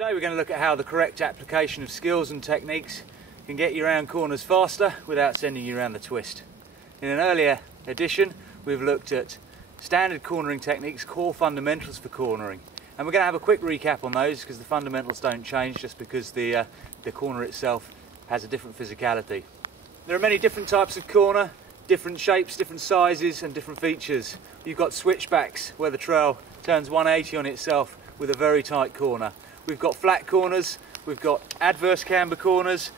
Today we're going to look at how the correct application of skills and techniques can get you around corners faster without sending you around the twist. In an earlier edition we've looked at standard cornering techniques, core fundamentals for cornering, and we're going to have a quick recap on those because the fundamentals don't change just because the corner itself has a different physicality. There are many different types of corner, different shapes, different sizes and different features. You've got switchbacks where the trail turns 180 on itself with a very tight corner. We've got flat corners, we've got adverse camber corners,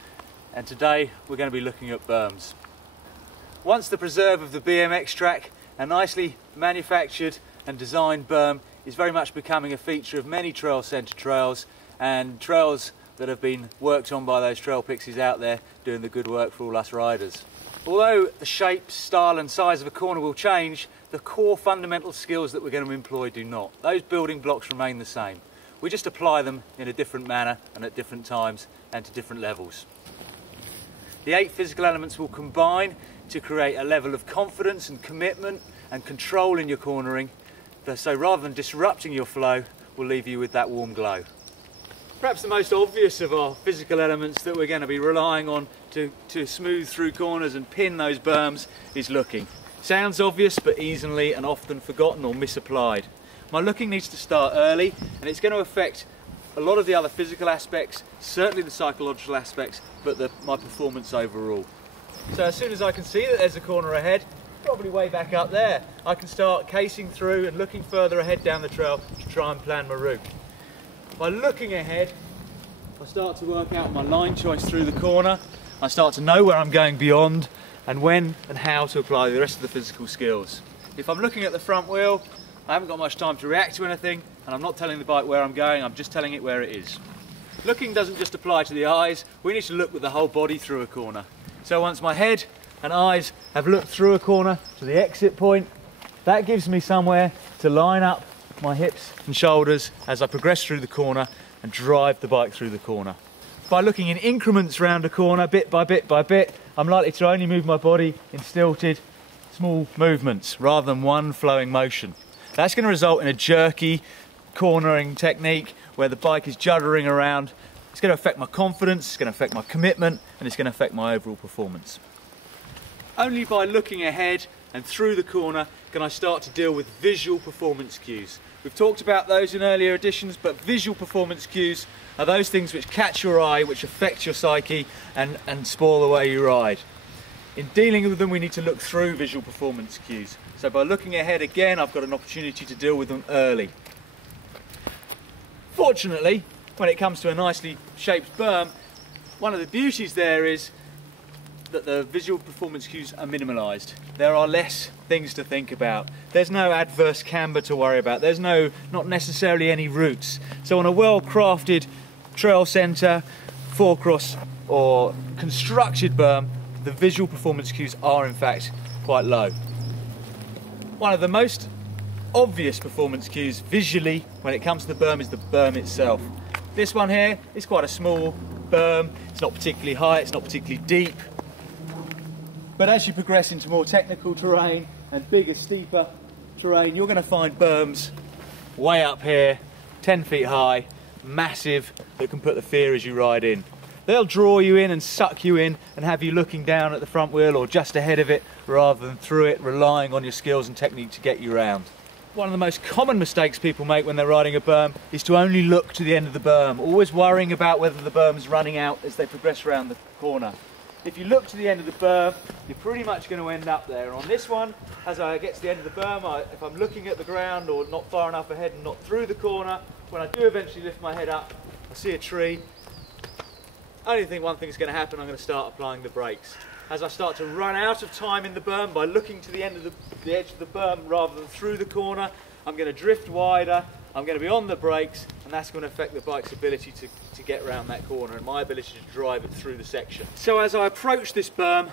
and today we're going to be looking at berms. Once the preserve of the BMX track, a nicely manufactured and designed berm is very much becoming a feature of many trail centre trails and trails that have been worked on by those trail pixies out there doing the good work for all us riders. Although the shape, style and size of a corner will change, the core fundamental skills that we're going to employ do not. Those building blocks remain the same. We just apply them in a different manner and at different times and to different levels. The 8 physical elements will combine to create a level of confidence and commitment and control in your cornering, so rather than disrupting your flow, we'll leave you with that warm glow. Perhaps the most obvious of our physical elements that we're going to be relying on to smooth through corners and pin those berms is looking. Sounds obvious but easily and often forgotten or misapplied. My looking needs to start early and it's going to affect a lot of the other physical aspects, certainly the psychological aspects, but my performance overall. So as soon as I can see that there's a corner ahead, probably way back up there, I can start casing through and looking further ahead down the trail to try and plan my route. By looking ahead, I start to work out my line choice through the corner. I start to know where I'm going beyond and when and how to apply the rest of the physical skills. If I'm looking at the front wheel, I haven't got much time to react to anything and I'm not telling the bike where I'm going, I'm just telling it where it is. Looking doesn't just apply to the eyes, we need to look with the whole body through a corner. So once my head and eyes have looked through a corner to the exit point, that gives me somewhere to line up my hips and shoulders as I progress through the corner and drive the bike through the corner. By looking in increments round a corner, bit by bit by bit, I'm likely to only move my body in stilted, small movements rather than one flowing motion. That's going to result in a jerky cornering technique where the bike is juddering around. It's going to affect my confidence, it's going to affect my commitment, and it's going to affect my overall performance. Only by looking ahead and through the corner can I start to deal with visual performance cues. We've talked about those in earlier editions, but visual performance cues are those things which catch your eye, which affect your psyche and spoil the way you ride. In dealing with them, we need to look through visual performance cues. So by looking ahead again, I've got an opportunity to deal with them early. Fortunately, when it comes to a nicely shaped berm, one of the beauties there is that the visual performance cues are minimalised. There are less things to think about. There's no adverse camber to worry about. There's not necessarily any roots. So on a well-crafted trail centre, four-cross or constructed berm, the visual performance cues are in fact quite low. One of the most obvious performance cues visually when it comes to the berm is the berm itself. This one here is quite a small berm. It's not particularly high, it's not particularly deep. But as you progress into more technical terrain and bigger, steeper terrain, you're going to find berms way up here, 10 feet high, massive, that can put the fear as you ride in. They'll draw you in and suck you in and have you looking down at the front wheel or just ahead of it rather than through it, relying on your skills and technique to get you around. One of the most common mistakes people make when they're riding a berm is to only look to the end of the berm, always worrying about whether the berm's running out as they progress around the corner. If you look to the end of the berm, you're pretty much going to end up there. On this one, as I get to the end of the berm, if I'm looking at the ground or not far enough ahead and not through the corner, when I do eventually lift my head up, I see a tree. Only think one thing's going to happen, I'm going to start applying the brakes. As I start to run out of time in the berm by looking to the end of the edge of the berm rather than through the corner, I'm going to drift wider, I'm going to be on the brakes, and that's going to affect the bike's ability to get around that corner and my ability to drive it through the section. So as I approach this berm,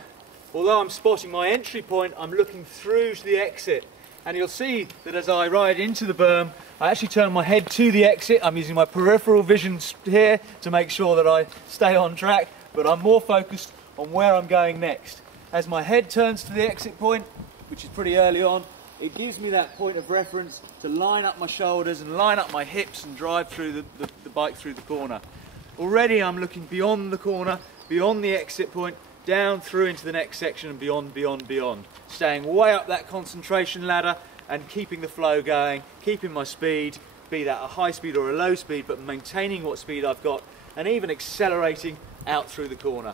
although I'm spotting my entry point, I'm looking through to the exit. And you'll see that as I ride into the berm, I actually turn my head to the exit. I'm using my peripheral vision here to make sure that I stay on track, but I'm more focused on where I'm going next. As my head turns to the exit point, which is pretty early on, it gives me that point of reference to line up my shoulders and line up my hips and drive through the the bike through the corner. Already I'm looking beyond the corner, beyond the exit point, down through into the next section and beyond, beyond, beyond. Staying way up that concentration ladder and keeping the flow going, keeping my speed, be that a high speed or a low speed, but maintaining what speed I've got and even accelerating out through the corner.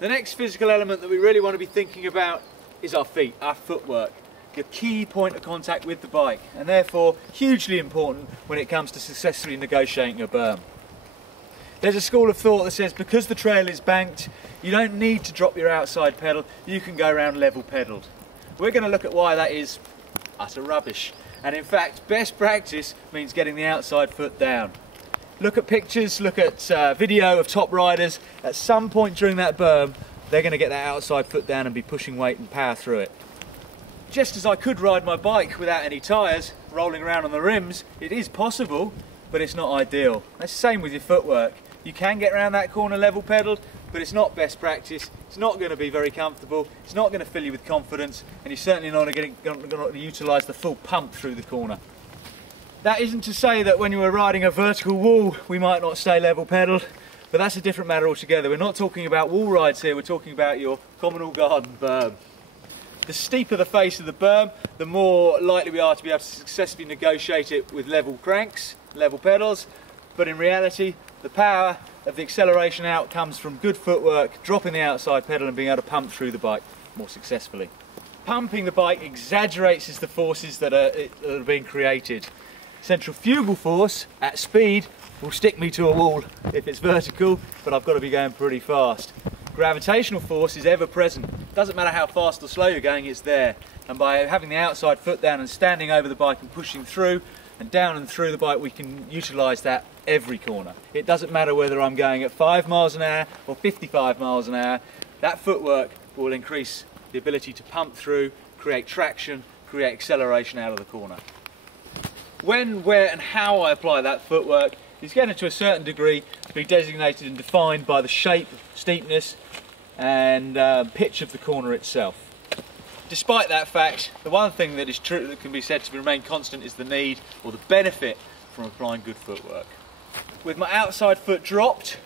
The next physical element that we really want to be thinking about is our feet, our footwork. Your key point of contact with the bike, and therefore hugely important when it comes to successfully negotiating a berm. There's a school of thought that says because the trail is banked, you don't need to drop your outside pedal, you can go around level pedaled. We're going to look at why that is utter rubbish. And in fact, best practice means getting the outside foot down. Look at pictures, look at video of top riders. At some point during that berm, they're going to get that outside foot down and be pushing weight and power through it. Just as I could ride my bike without any tyres, rolling around on the rims, it is possible, but it's not ideal. That's the same with your footwork. You can get around that corner level pedalled, but it's not best practice. It's not going to be very comfortable. It's not going to fill you with confidence, and you're certainly not going to utilise the full pump through the corner. That isn't to say that when you were riding a vertical wall, we might not stay level pedalled, but that's a different matter altogether. We're not talking about wall rides here, we're talking about your communal garden berm. The steeper the face of the berm, the more likely we are to be able to successfully negotiate it with level cranks, level pedals, but in reality, the power of the acceleration out comes from good footwork, dropping the outside pedal and being able to pump through the bike more successfully. Pumping the bike exaggerates the forces that are being created. Centrifugal force at speed will stick me to a wall if it's vertical, but I've got to be going pretty fast. Gravitational force is ever present. Doesn't matter how fast or slow you're going, it's there. And by having the outside foot down and standing over the bike and pushing through and down and through the bike, we can utilise that every corner. It doesn't matter whether I'm going at 5 miles an hour or 55 miles an hour, that footwork will increase the ability to pump through, create traction, create acceleration out of the corner. When, where and how I apply that footwork is going to a certain degree to be designated and defined by the shape, steepness and pitch of the corner itself. Despite that fact, the one thing that is true that can be said to remain constant is the need or the benefit from applying good footwork. With my outside foot dropped,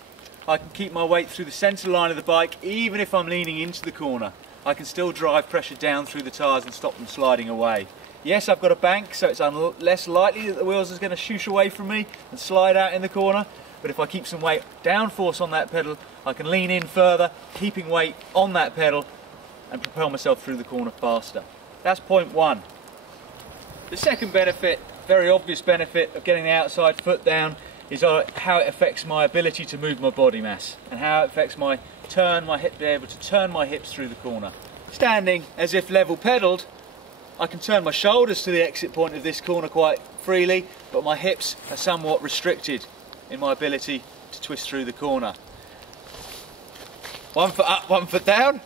I can keep my weight through the centre line of the bike even if I'm leaning into the corner. I can still drive pressure down through the tyres and stop them sliding away. Yes, I've got a bank, so it's less likely that the wheels is going to shoosh away from me and slide out in the corner, but if I keep some weight downforce on that pedal, I can lean in further, keeping weight on that pedal and propel myself through the corner faster. That's point one. The second benefit, very obvious benefit of getting the outside foot down is how it affects my ability to move my body mass and how it affects my be able to turn my hips through the corner. Standing as if level pedalled, I can turn my shoulders to the exit point of this corner quite freely, but my hips are somewhat restricted in my ability to twist through the corner. 1 foot up, 1 foot down,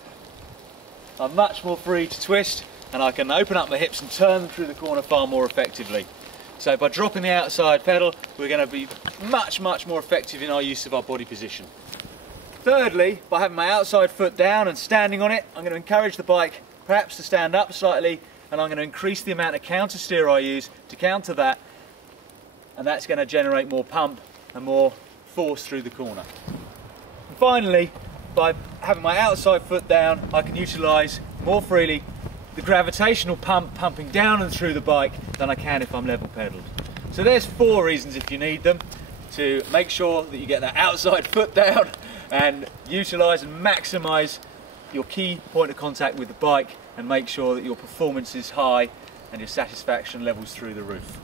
I'm much more free to twist and I can open up my hips and turn them through the corner far more effectively. So by dropping the outside pedal, we're going to be much more effective in our use of our body position. Thirdly, by having my outside foot down and standing on it, I'm going to encourage the bike perhaps to stand up slightly, and I'm going to increase the amount of counter steer I use to counter that, and that's going to generate more pump and more force through the corner. And finally, by having my outside foot down, I can utilise more freely the gravitational pump pumping down and through the bike than I can if I'm level pedalled. So there's 4 reasons, if you need them, to make sure that you get that outside foot down and utilise and maximise your key point of contact with the bike and make sure that your performance is high and your satisfaction levels through the roof.